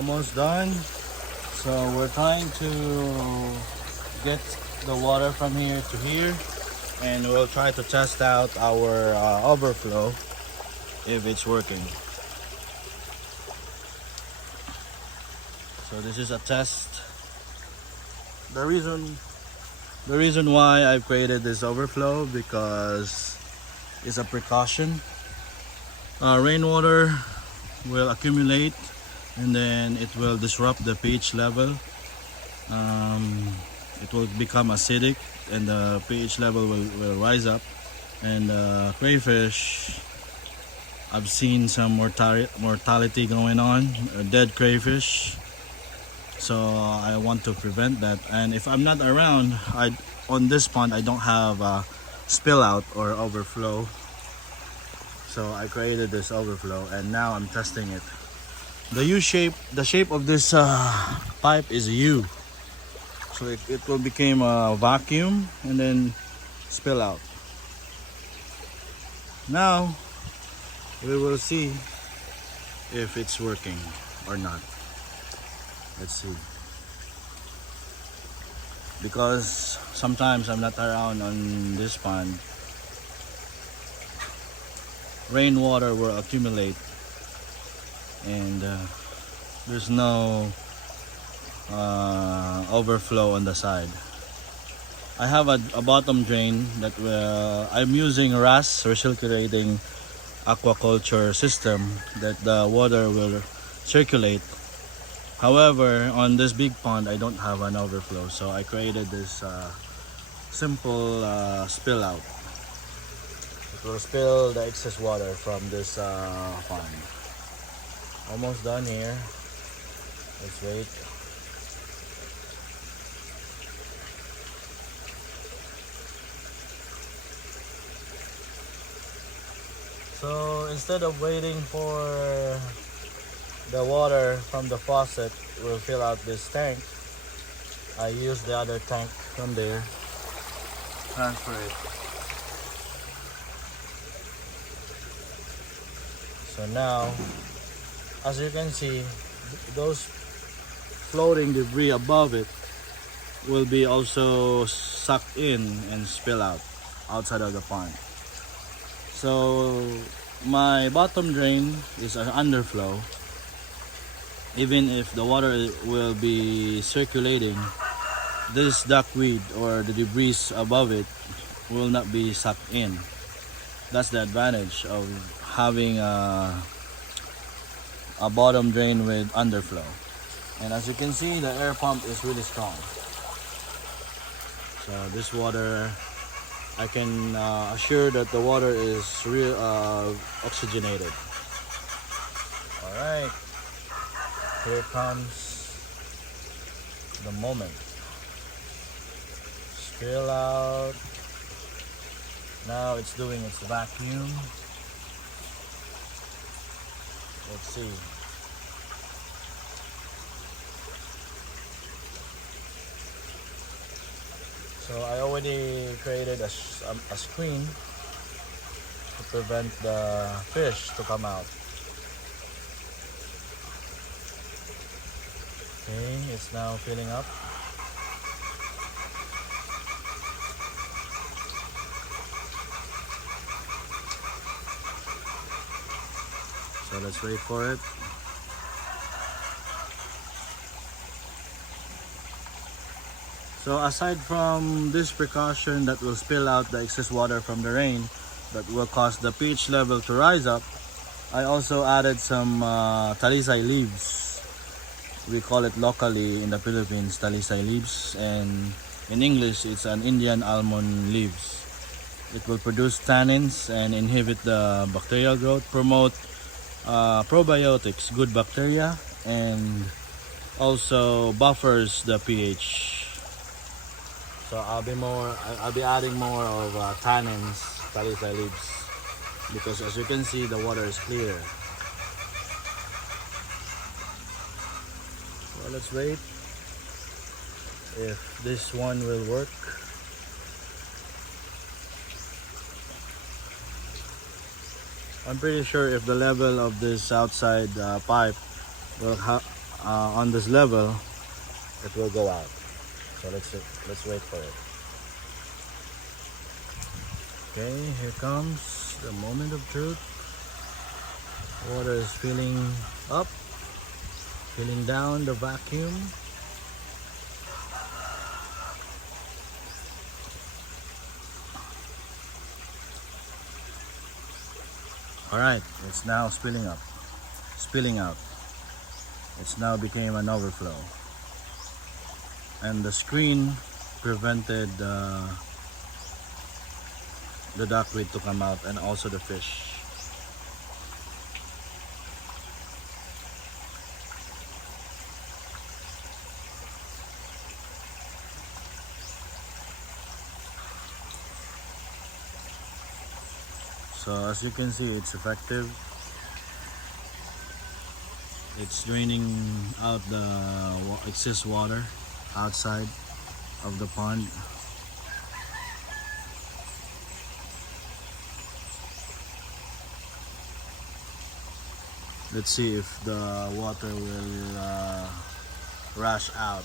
Almost done. So we're trying to get the water from here to here, and we'll try to test out our overflow if it's working. So this is a test. The reason why I've created this overflow because it's a precaution. Rainwater will accumulate and then it will disrupt the pH level. It will become acidic and the pH level will rise up, and crayfish, I've seen some mortality going on, dead crayfish. So I want to prevent that, and if I'm not around, on this pond I don't have a spill out or overflow, so I created this overflow and now I'm testing it. The shape of this pipe is a U, so it will become a vacuum and then spill out. Now we will see if it's working or not. Let's see, because sometimes I'm not around on this pond, rainwater will accumulate and there's no overflow on the side. I have a bottom drain that I'm using RAS, recirculating aquaculture system, that the water will circulate. However, on this big pond I don't have an overflow, so I created this simple spill out. It will spill the excess water from this pond. Almost done here. Let's wait. So instead of waiting for the water from the faucet will fill out this tank, I use the other tank from there, transfer it. So now, as you can see, those floating debris above it will be also sucked in and spill out outside of the pond. So my bottom drain is an underflow. Even if the water will be circulating, this duckweed or the debris above it will not be sucked in. That's the advantage of having a bottom drain with underflow. And as you can see, the air pump is really strong. So this water, I can assure that the water is real oxygenated. All right. Here comes the moment. Spill out. Now it's doing its vacuum. Let's see. So I already created a screen to prevent the fish to come out. Okay, it's now filling up. So let's wait for it. So aside from this precaution that will spill out the excess water from the rain that will cause the pH level to rise up, I also added some talisay leaves. We call it locally in the Philippines talisay leaves, and in English it's an Indian almond leaves. It will produce tannins and inhibit the bacterial growth, promote probiotics, good bacteria, and also buffers the pH. So I'll be adding more of tannins, talisay leaves, because as you can see the water is clear. So let's wait if this one will work. I'm pretty sure if the level of this outside pipe will on this level, it will go out. So let's wait for it. Okay, here comes the moment of truth. Water is filling up, filling down the vacuum. Alright, it's now spilling out. It's now became an overflow. And the screen prevented the duckweed to come out, and also the fish. So as you can see, it's effective. It's draining out the excess water outside of the pond. Let's see if the water will rush out.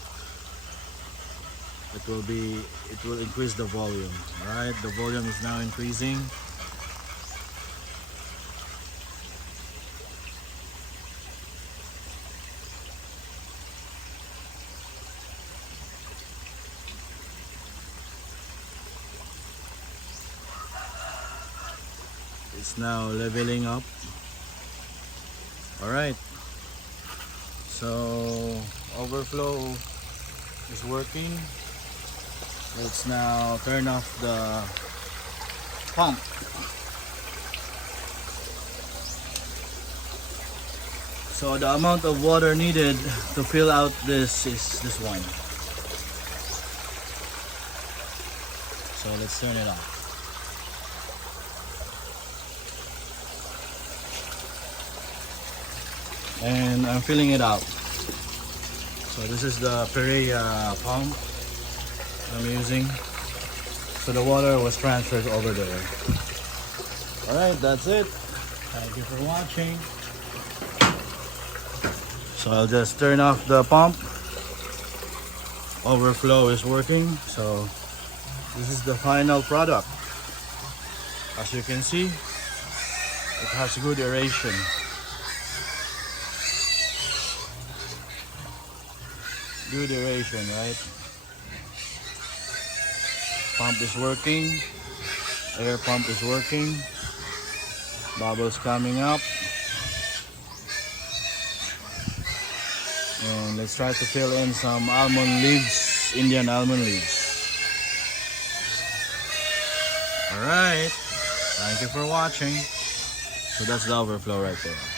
It will increase the volume. All right, the volume is now increasing. It's now leveling up. All right, so overflow is working. Let's now turn off the pump. So the amount of water needed to fill out this is this one. So let's turn it off. And I'm filling it out. So this is the Perea pump I'm using. So the water was transferred over there. Alright, that's it. Thank you for watching. So I'll just turn off the pump. Overflow is working. So this is the final product. As you can see, it has good aeration. Good aeration, right? Pump is working. Air pump is working. Bubbles coming up. And let's try to fill in some almond leaves, Indian almond leaves. Alright, thank you for watching. So that's the overflow right there.